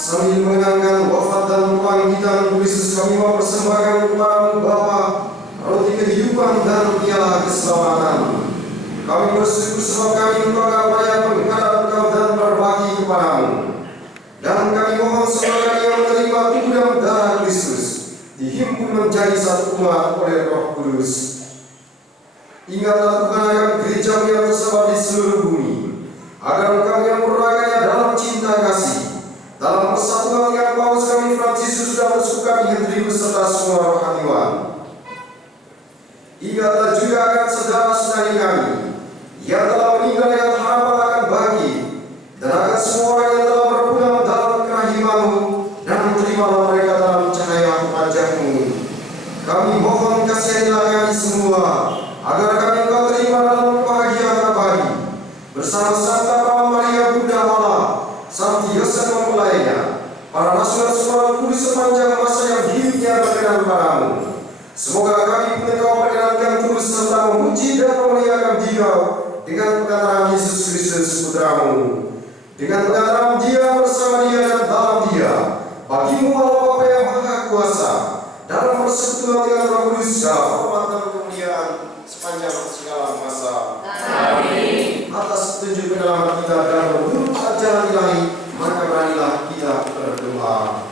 Sambil mengenangkan wafat dan kebangkitan Kristus, kami mempersembahkan kepadamu Bapa roti kehidupan dan piala keselamatan. Kami bersyukur sebab kami menganggap layak menghadap Engkau dan berbakti kepadamu. Dan kami mohon semoga yang menerima tubuh dan darah Kristus dihimpun menjadi satu umat oleh Roh Kudus. Ingatlah Tuhan akan gereja-Mu yang tersebar di seluruh bumi, agar Engkau yang meraganya dalam cinta kasih. Dalam persatuan dengan Paus kami Fransiskus dan Uskup Hendrikus serta semua rohaniwan. Ingatlah juga akan saudara-saudari kami yang telah meninggal dengan harapan akan bangkit, dan akan semua orang yang telah berpulang dalam kerahiman-Mu, dan terimalah mereka dalam cahaya wajah-Mu. Kami mohon kasihanilah kami semua, agar kami Engkau terima dalam kebahagiaan abadi bersama Santa Prawa Maria Bunda Allah, Santi Yosef mempelainya, para rasul-rasul Roh Kudus sepanjang masa yang hidupnya berkenan padamu. Semoga kami pun Engkau perkenankan terus serta memuji dan memuliakan Dikau dengan pengantaran Yesus Kristus Putra-Mu. Dengan pengantaran Dia, bersama Dia dan dalam Dia, bagi-Mu Allah Bapa yang Maha Kuasa, dalam persekutuan dengan Roh Kudus, dalam hormat dan kemuliaan sepanjang segala masa. Amin. Atas petunjuk penyelamat kita dan menurut ajaran ilahi, maka beranilah kita berdoa.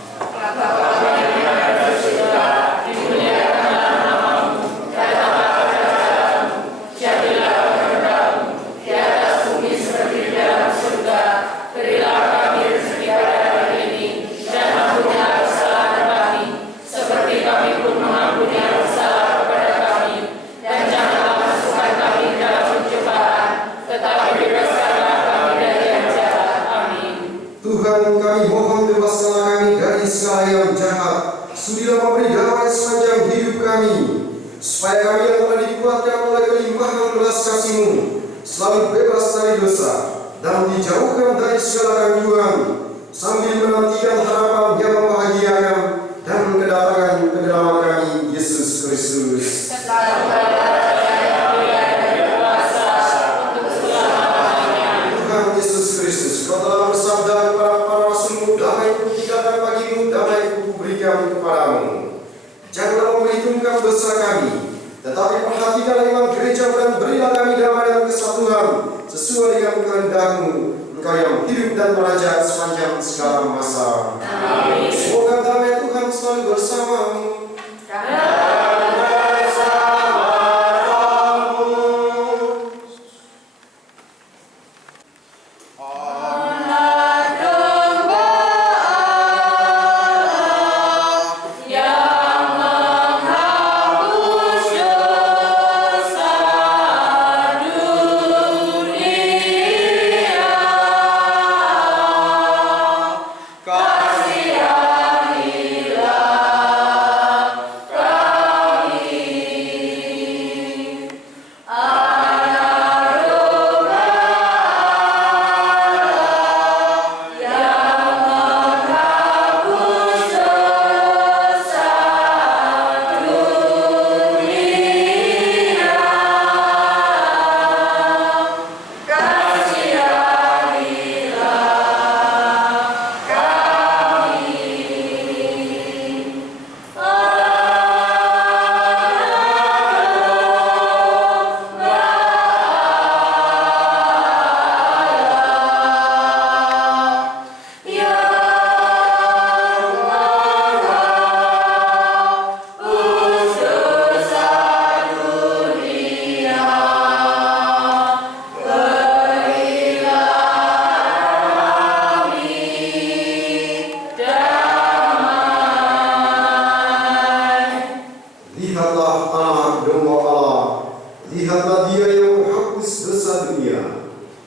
Tuhan, kami mohon bebaskanlah kami dari segala yang jahat. Sudilah memberi damai sepanjang hidup kami, supaya kami yang telah dikuatkan oleh kelimpahan belas kasih-Mu selalu bebas dari dosa dan dijauhkan dari segala gangguan, sambil menantikan harapan yang membahagiakan dan kedatangan penyelamat kami, Yesus Kristus. Tuhan Yesus Kristus, Kau telah bersabda kepada para rasul-Mu, damai ku tinggalkan bagi-Mu, damai ku berikan kepadamu. Janganlah memperhitungkan dosa kami, tetapi perhatikanlah iman gereja dan berilah kami damai dan kesatuan sesuai dengan kehendak-Mu, Engkau yang hidup dan meraja sepanjang segala masa. Amin. Semoga damai Tuhan selalu bersama-Mu.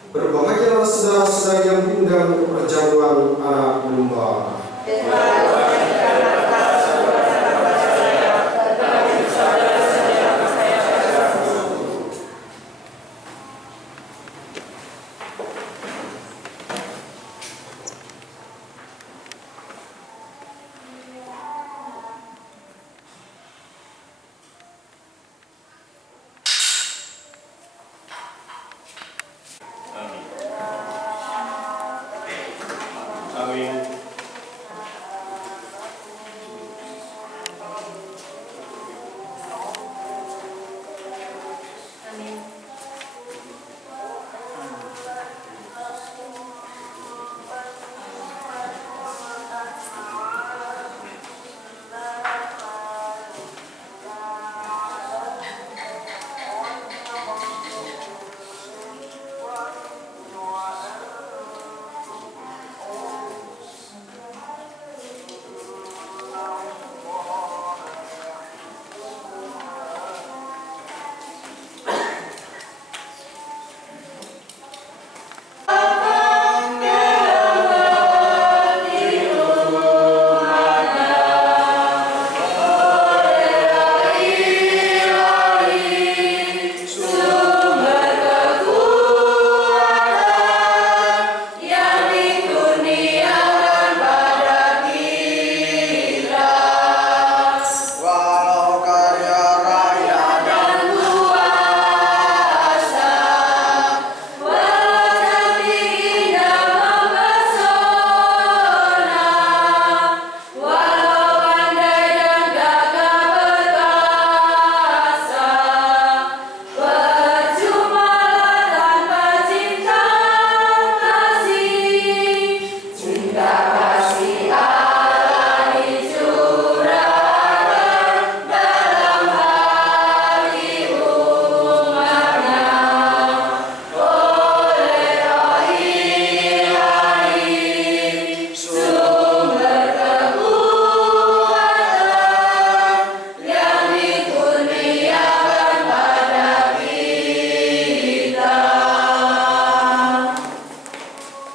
Berbahagialah saudara-saudara yang diundang ke perjamuan anak domba. Amin.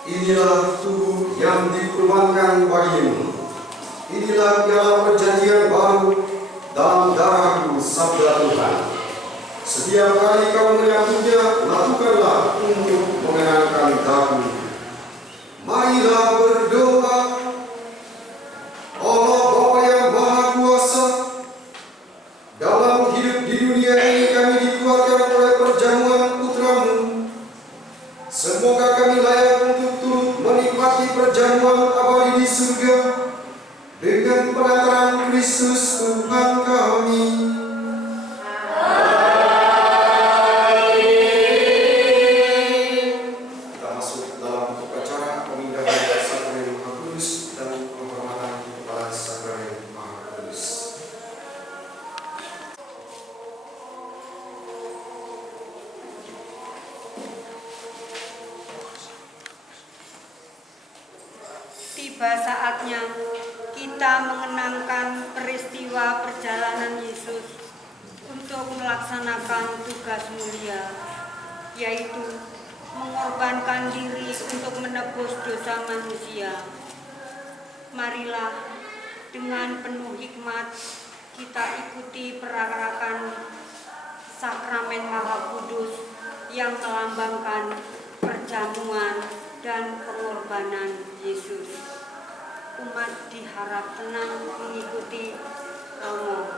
Inilah tubuh yang dikorbankan bagimu. Inilah piala perjanjian baru dalam darahku, sabda Tuhan. Setiap kali kau menyambutnya, lakukanlah untuk mengenangkan daku. Marilah berdoa. Allah Bapa yang Maha Kuasa, dalam hidup di dunia ini kami dikuatkan oleh perjamuan putra-Mu. Semoga kami layak untuk turut menikmati perjamuan abadi di surga dengan pengantaran Kristus Tuhan kami. Kita masuk dalam upacara pemindahan sakramen Maha Kudus dan penghormatan kepada sakramen Maha Kudus. Tiba saatnya kita mengenangkan peristiwa perjalanan Yesus untuk melaksanakan tugas mulia, yaitu mengorbankan diri untuk menebus dosa manusia. Marilah dengan penuh hikmat kita ikuti perarakan sakramen Maha Kudus yang melambangkan perjamuan dan pengorbanan Yesus. Umat diharap tenang mengikuti romo.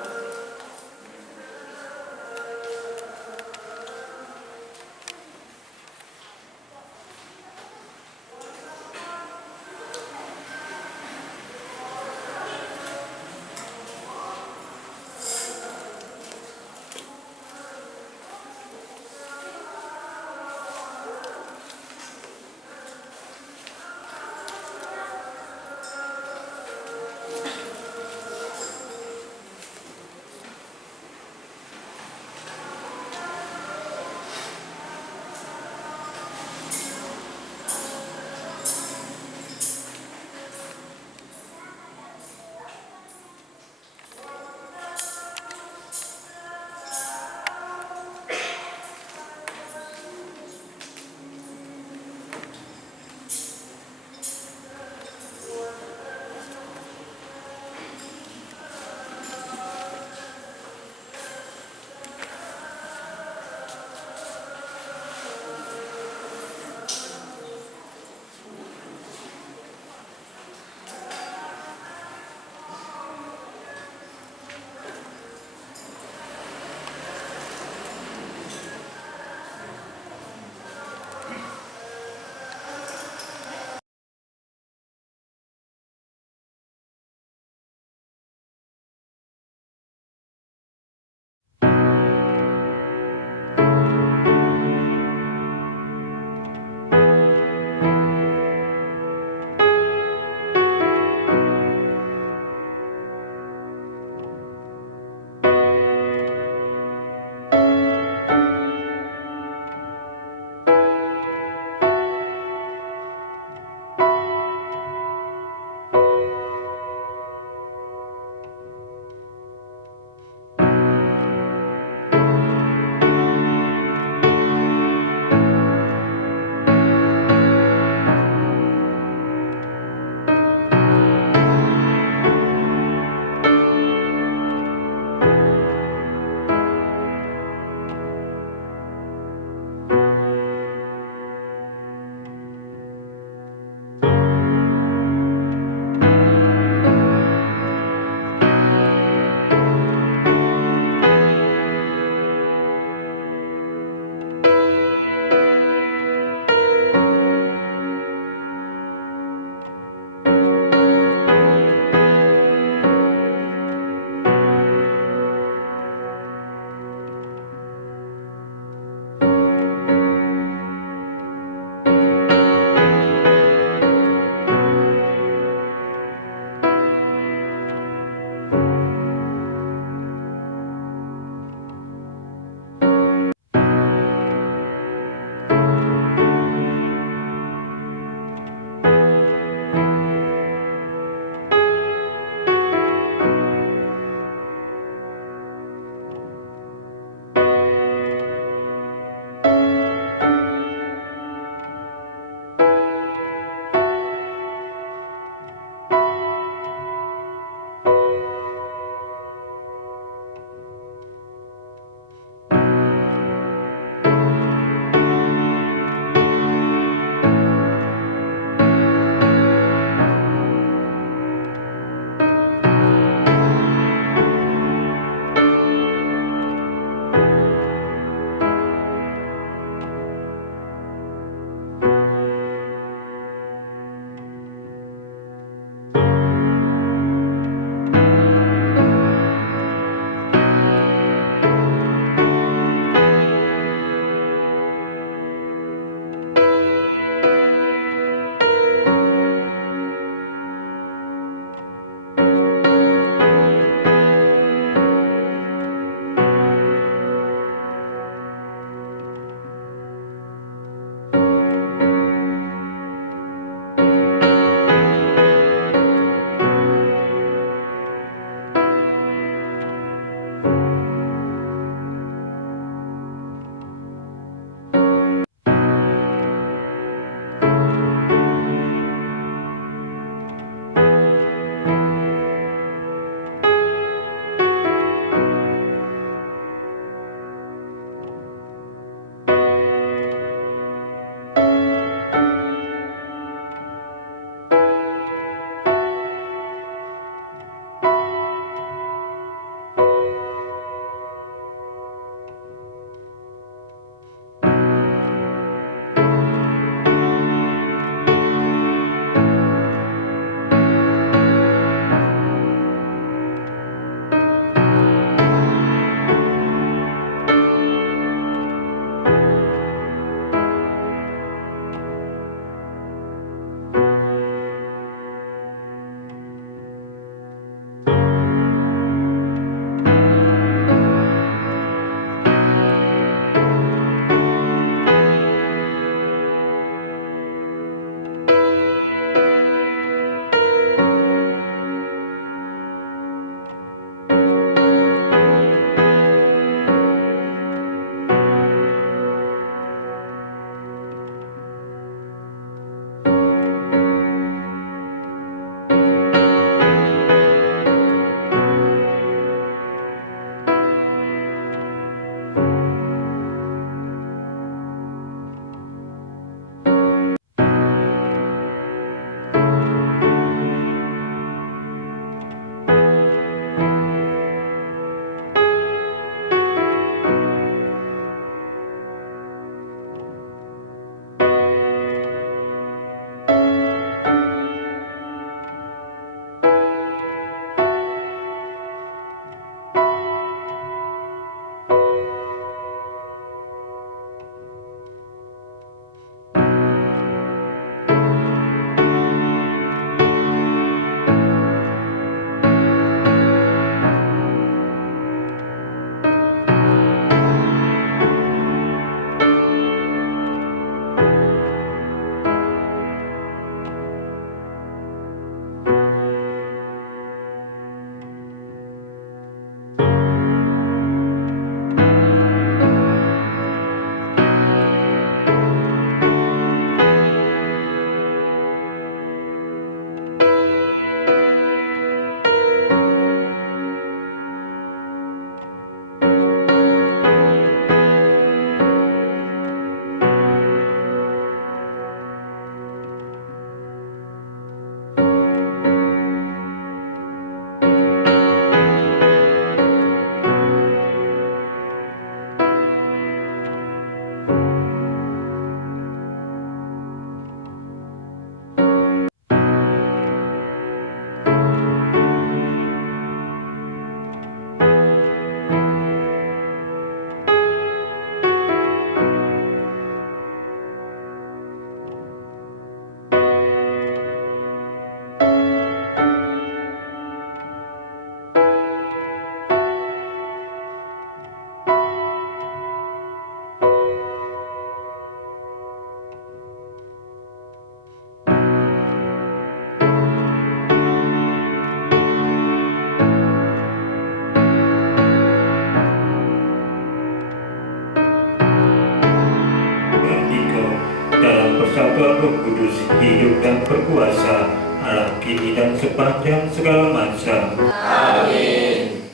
dalam persatuan Roh Kudus, hidup dan berkuasa, alam kini dan sepanjang segala masa. Amin.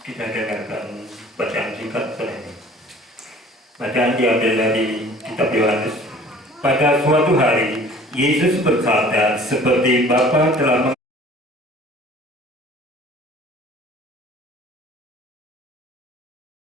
Kita dengarkan bacaan singkat ini. Bacaan diambil dari kitab Yohanes. Pada suatu hari, Yesus berkata, seperti Bapa telah